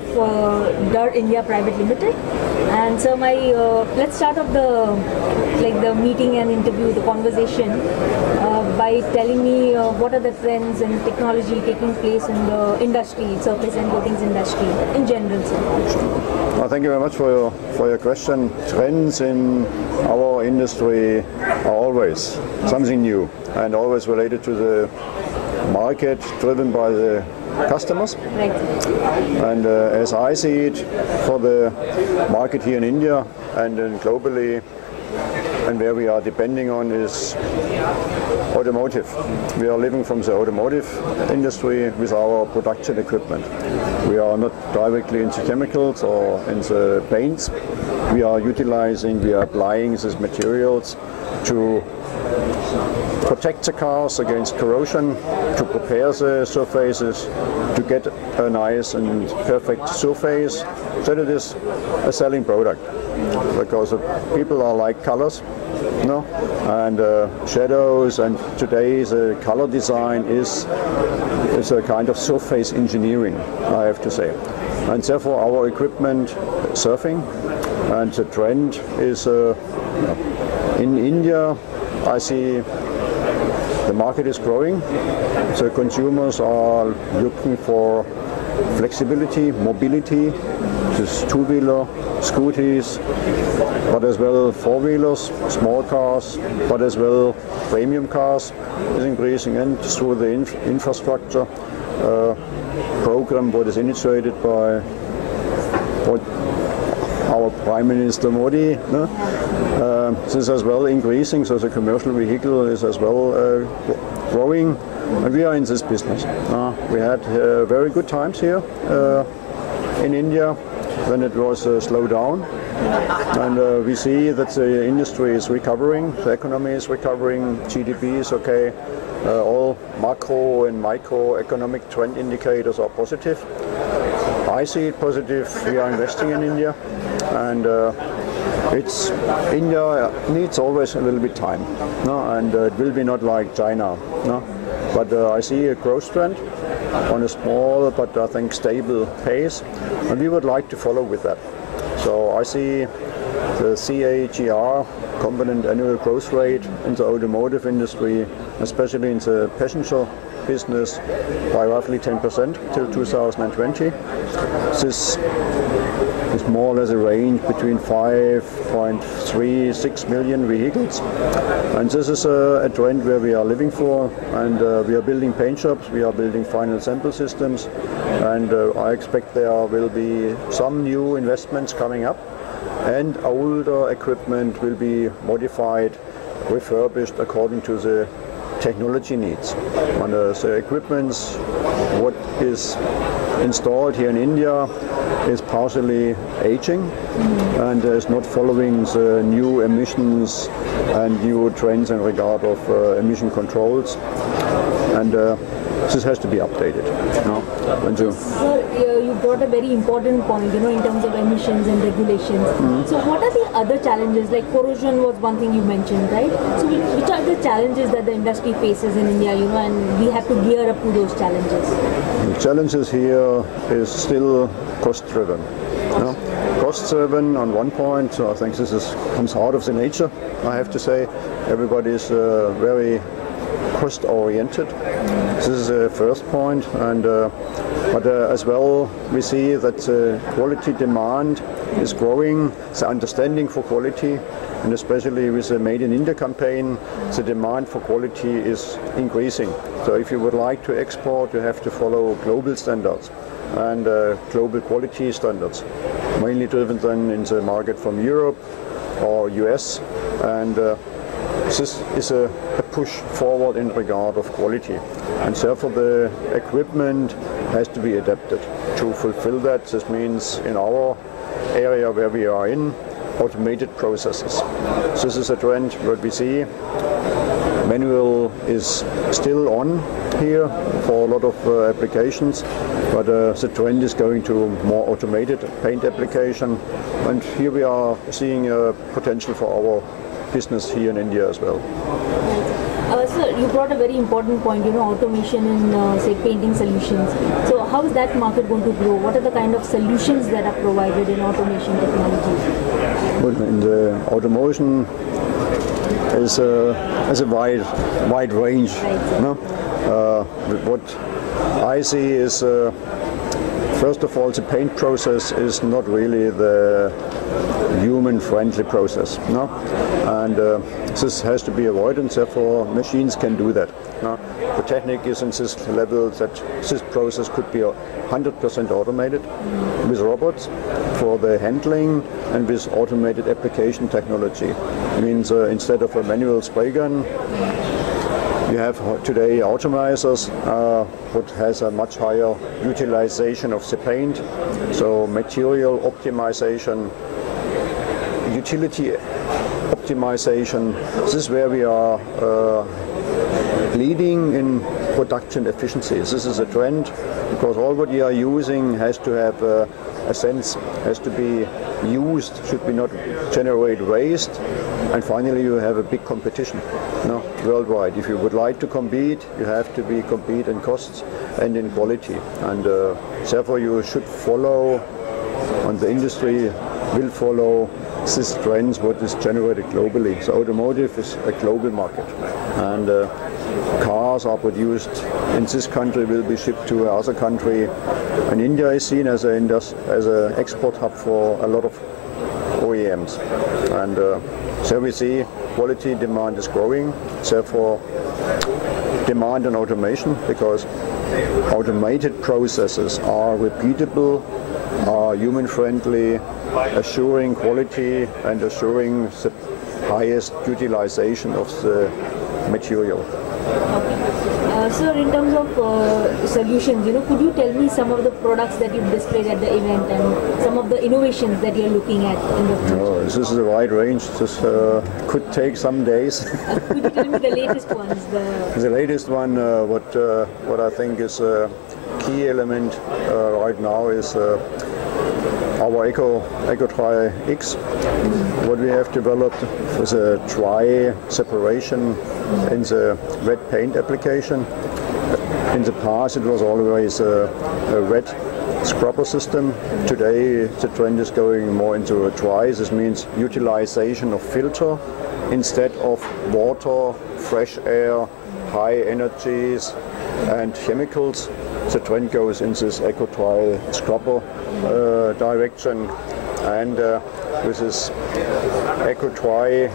of DAR India Private Limited. And so let's start off the meeting and interview, the conversation, by telling me what are the trends and technology taking place in the industry, surface and coatings industry in general, sir. Well, thank you very much for your question. Trends in our industry are always something new and always related to the market, driven by the customers. Right. And as I see it, for the market here in India and then globally, and where we are depending on is automotive. We are living from the automotive industry with our production equipment. We are not directly into chemicals or into paints. We are applying these materials to protect the cars against corrosion, to prepare the surfaces, to get a nice and perfect surface, so that it is a selling product. Because people are like colors, and shadows, and today the color design is a kind of surface engineering, I have to say. And therefore our equipment surfing, and the trend is in India, I see the market is growing, so consumers are looking for flexibility, mobility, this two-wheeler, scooters, but as well four-wheelers, small cars, but as well premium cars is increasing, and through the infrastructure program what is initiated by our Prime Minister Modi. This is as well increasing, so the commercial vehicle is as well growing, and we are in this business. We had very good times here in India when it was slowed down, and we see that the industry is recovering, the economy is recovering, GDP is okay, all macro and microeconomic trend indicators are positive. I see it positive. We are investing in India, and India needs always a little bit time, and it will be not like China, but I see a growth trend on a small but I think stable pace, and we would like to follow with that. So I see the CAGR, component annual growth rate, in the automotive industry, especially in the passenger business, by roughly 10% till 2020. This is more or less a range between 5.36 million vehicles, and this is a trend where we are living for, and we are building paint shops, we are building final assembly systems, and I expect there will be some new investments coming up, and older equipment will be modified, refurbished according to the technology needs. And the equipment, what is installed here in India, is partially aging and is not following the new emissions and new trends in regard of emission controls, and this has to be updated. Sir, you brought a very important point, in terms of emissions and regulations. So what are the other challenges? Like corrosion was one thing you mentioned, right? So which are the challenges that the industry faces in India, and we have to gear up to those challenges? The challenges here is still cost-driven. Cost-driven on one point, so I think this comes out of the nature, I have to say. Everybody is very cost-oriented. This is the first point, and but as well we see that quality demand is growing, the understanding for quality, and especially with the Made in India campaign, the demand for quality is increasing. So if you would like to export, you have to follow global standards and global quality standards, mainly driven then in the market from Europe or US, and this is a push forward in regard of quality, and therefore the equipment has to be adapted to fulfill that. This means in our area where we are in, automated processes. This is a trend that we see. Manual is still on here for a lot of applications, but the trend is going to more automated paint application, and here we are seeing a potential for our business here in India as well. Sir, you brought a very important point, automation in, say, painting solutions. So how is that market going to grow? What are the kind of solutions that are provided in automation technology? Well, in the automation is a wide range. Right. No? What I see is, first of all, the paint process is not really the human-friendly process. No? And this has to be avoided, and therefore machines can do that. No? The technique is in this level that this process could be 100% automated with robots for the handling and with automated application technology. It means instead of a manual spray gun, you have today atomizers, which has a much higher utilization of the paint, so material optimization, utility optimization. This is where we are leading in production efficiency. This is a trend because all what you are using has to have a sense, has to be used, should be not generate waste, and finally you have a big competition worldwide. If you would like to compete, you have to compete in costs and in quality, and therefore you should follow, and the industry will follow these trends what is generated globally. So automotive is a global market, and cars are produced in this country will be shipped to another country, and India is seen as an export hub for a lot of OEMs, and so we see quality demand is growing, therefore demand on automation, because automated processes are repeatable, are human friendly, assuring quality and assuring the highest utilization of the material. Sir, in terms of solutions, could you tell me some of the products that you've displayed at the event and some of the innovations that you're looking at in the future? This is a wide range. This could take some days. Could you tell me the latest ones? The latest one, what I think is a key element right now is our EcoDry X. What we have developed is a dry separation in the wet paint application. In the past it was always a wet scrubber system. Today the trend is going more into a dry. This means utilization of filter instead of water, fresh air, high energies and chemicals. The trend goes in this EcoDry scrubber direction, and with this EcoDry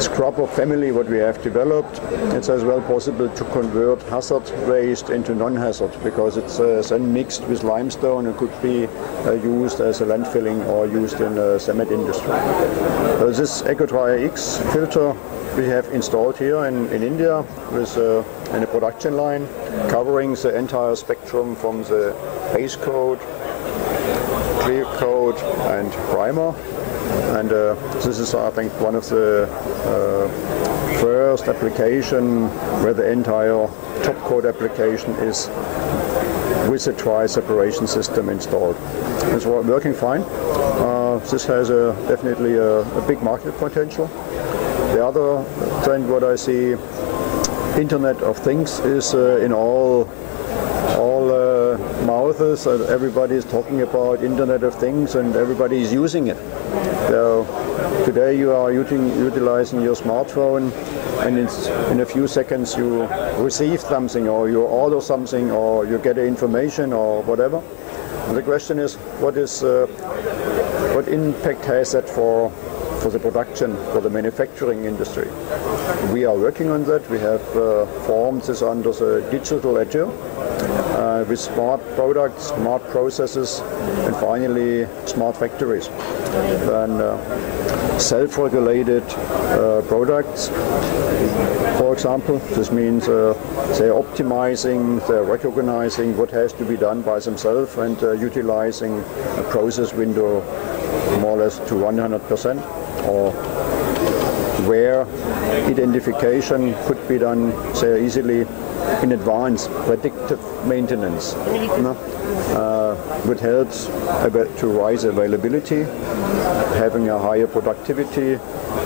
scrubber family what we have developed, it's as well possible to convert hazard waste into non-hazard, because it's then mixed with limestone and could be used as a landfilling or used in the cement industry. This EcoDry X filter we have installed here in India with in a production line covering the entire spectrum from the base coat, clear coat and primer. And this is, I think, one of the first application where the entire top coat application is with a dry separation system installed. It's working fine. This has definitely a big market potential. The other trend what I see, Internet of Things, is in all mouths. Everybody is talking about Internet of Things and everybody is using it. So today you are utilizing your smartphone, and in a few seconds you receive something or you order something or you get information or whatever. And the question is, what impact has that for the production, for the manufacturing industry? We are working on that. We have formed this under the digital Azure with smart products, smart processes, and finally smart factories. And self-regulated products, for example. This means they're optimizing, they're recognizing what has to be done by themselves and utilizing a process window more or less to 100%, or where identification could be done sehr easily in advance. Predictive maintenance would help to rise availability, having a higher productivity.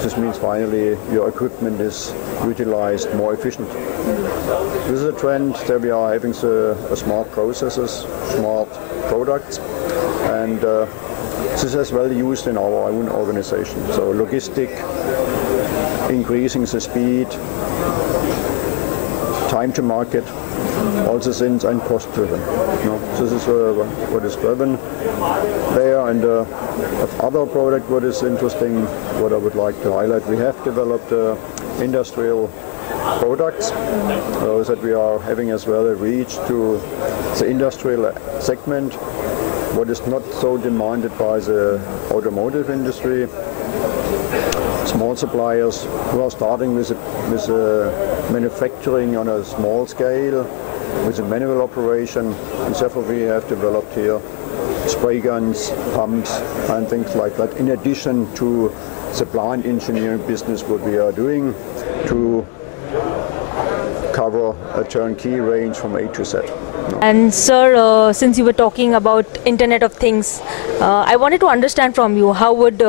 This means finally your equipment is utilized more efficiently. this is a trend that we are having smart processes, smart products, and this is as well used in our own organization. So logistic, increasing the speed, time to market, also since and cost driven. This is what is driven there, and other product what is interesting, what I would like to highlight, we have developed industrial products that we are having as well a reach to the industrial segment, what is not so demanded by the automotive industry. Small suppliers who are starting with manufacturing on a small scale, with a manual operation, and therefore we have developed here spray guns, pumps, and things like that, in addition to the plant engineering business what we are doing to cover a turnkey range from A to Z. And sir, since you were talking about Internet of Things, I wanted to understand from you, how would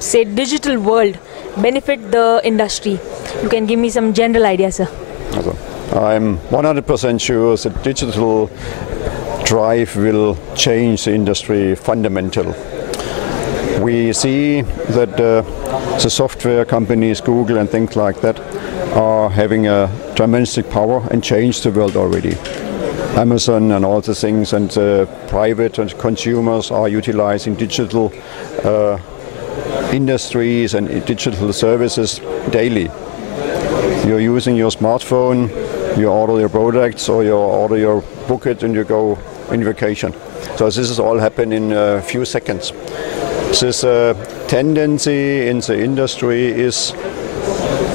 say digital world benefit the industry? You can give me some general idea, sir. I'm 100% sure that digital drive will change the industry fundamentally. We see that the software companies, Google and things like that, are having a tremendous power and change the world already. Amazon and all the things, and private and consumers are utilizing digital industries and digital services daily. You're using your smartphone, you order your products, or you order your bucket and you go in vacation. So this is all happen in a few seconds. This tendency in the industry is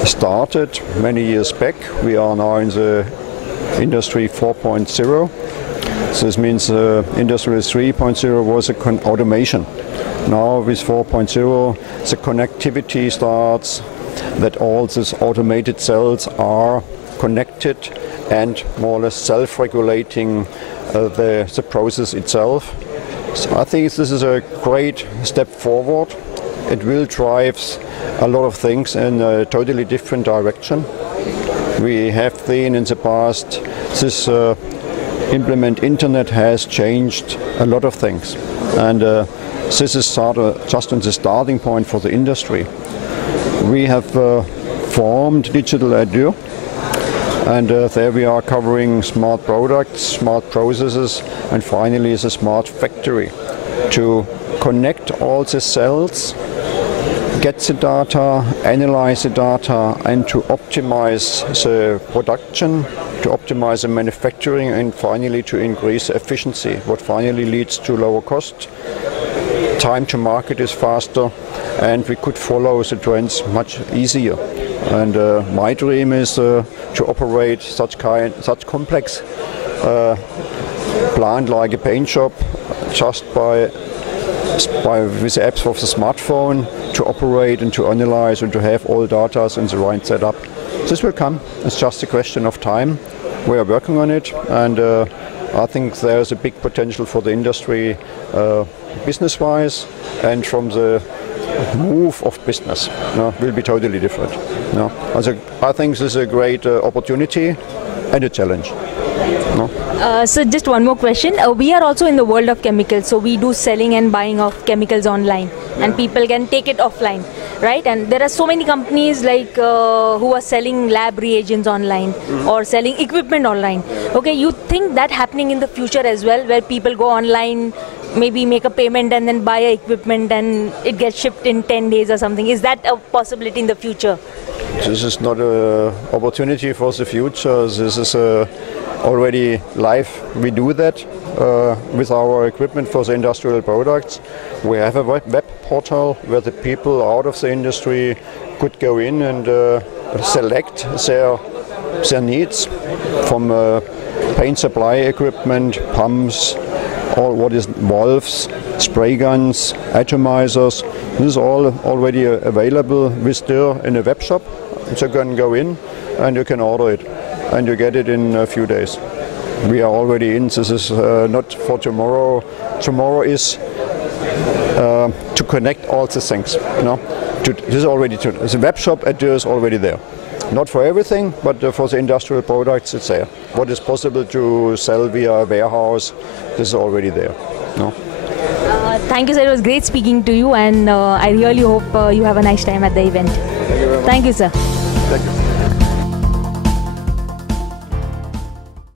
started many years back. We are now in the Industry 4.0. So this means Industry 3.0 was automation. Now with 4.0, the connectivity starts, that all these automated cells are connected and more or less self-regulating the process itself. So I think this is a great step forward. It will drive a lot of things in a totally different direction. We have seen in the past this implement internet has changed a lot of things, and this is just on the starting point for the industry. We have formed Digital Azure, and there we are covering smart products, smart processes, and finally the smart factory to connect all the cells, get the data, analyze the data, and to optimize the production, to optimize the manufacturing, and finally to increase efficiency, what finally leads to lower cost. Time to market is faster, and we could follow the trends much easier. And my dream is to operate such complex plant like a paint shop just with the apps of the smartphone, to operate and to analyze and to have all data in the right setup. This will come. It's just a question of time. We are working on it, and I think there's a big potential for the industry business-wise, and from the move of business will be totally different. I think this is a great opportunity and a challenge. So just one more question. We are also in the world of chemicals, so we do selling and buying of chemicals online, and people can take it offline, right? And there are so many companies like who are selling lab reagents online or selling equipment online. Okay, you think that happening in the future as well, where people go online, maybe make a payment and then buy equipment and it gets shipped in 10 days or something? Is that a possibility in the future? This is not an opportunity for the future. This is already live. We do that with our equipment for the industrial products. We have a web portal where the people out of the industry could go in and select their needs, from paint supply equipment, pumps, all what is valves, spray guns, atomizers. This is all already available with Dürr in a web shop. So you can go in and you can order it, and you get it in a few days. We are already in. This is not for tomorrow. Tomorrow is to connect all the things. This is already the web shop at Dürr is already there. Not for everything, but for the industrial products, it's there. What is possible to sell via a warehouse, this is already there. No? Thank you, sir. It was great speaking to you, and I really hope you have a nice time at the event. Thank you very much. Thank you, sir. Thank you.